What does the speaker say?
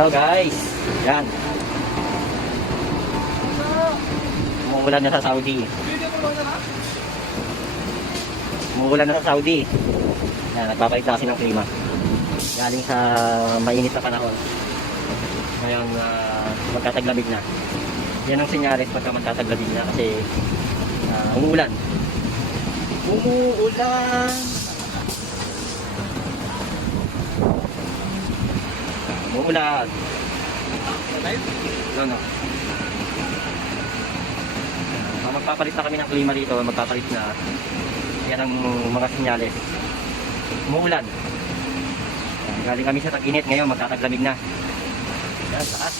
araw guys. Yan. Umuulan na sa Saudi. Umuulan na sa Saudi. Yan, nagpapalit na kasi ng klima. Galing sa mainit na panahon. Ngayon, magtataglamig na. Yan ang sinyalis pagka magtataglamig na kasi umuulan. Umuulan. Umuulan. No. Magpapalit na kami ng klima dito. Magpapalit na. Yan ang mga sinyales. Umuulan. Galing kami sa tag-init ngayon. Magtataglamig na. Yan, taas.